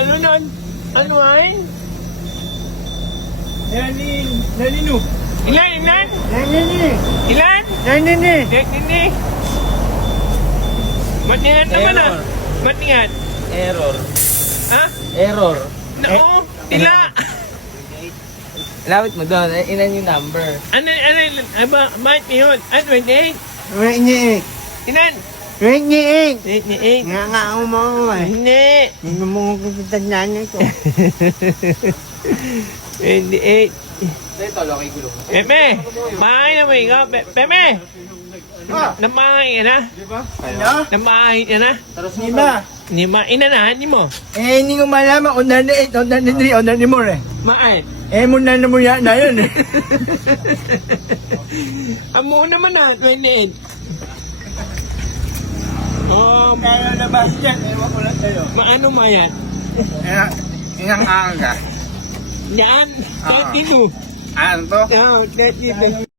ano nun? Ano ay? Nanino. Ilan? Ilan? Nanini. Matingat naman ah. Matingat. Error. Ha? Error. No. Tila. Lapit mo doon. Ilan yung number? Ano, bakit yun? 28. Ilan? 28. 28. Nga ako mo eh. Hindi. Hindi mo ko kitandaan ko. 28. Ito, laki gulong. Pepe, mahay na mo ikaw. Pepe, namahay ka na? Ano? Namahay ka na? Hindi ba? Hindi ma, inanahan niyo mo. Eh, hindi ko malaman kung nanit o nanitri o nanimor eh. Maay. Eh, muna na mo yan na yun eh. Amo naman na, 28. Oh, Kaya labas yan, ewan ko lang sa'yo. maano mayan? Inang aga. Yan, 30 mo. Ano to? Oh, 30.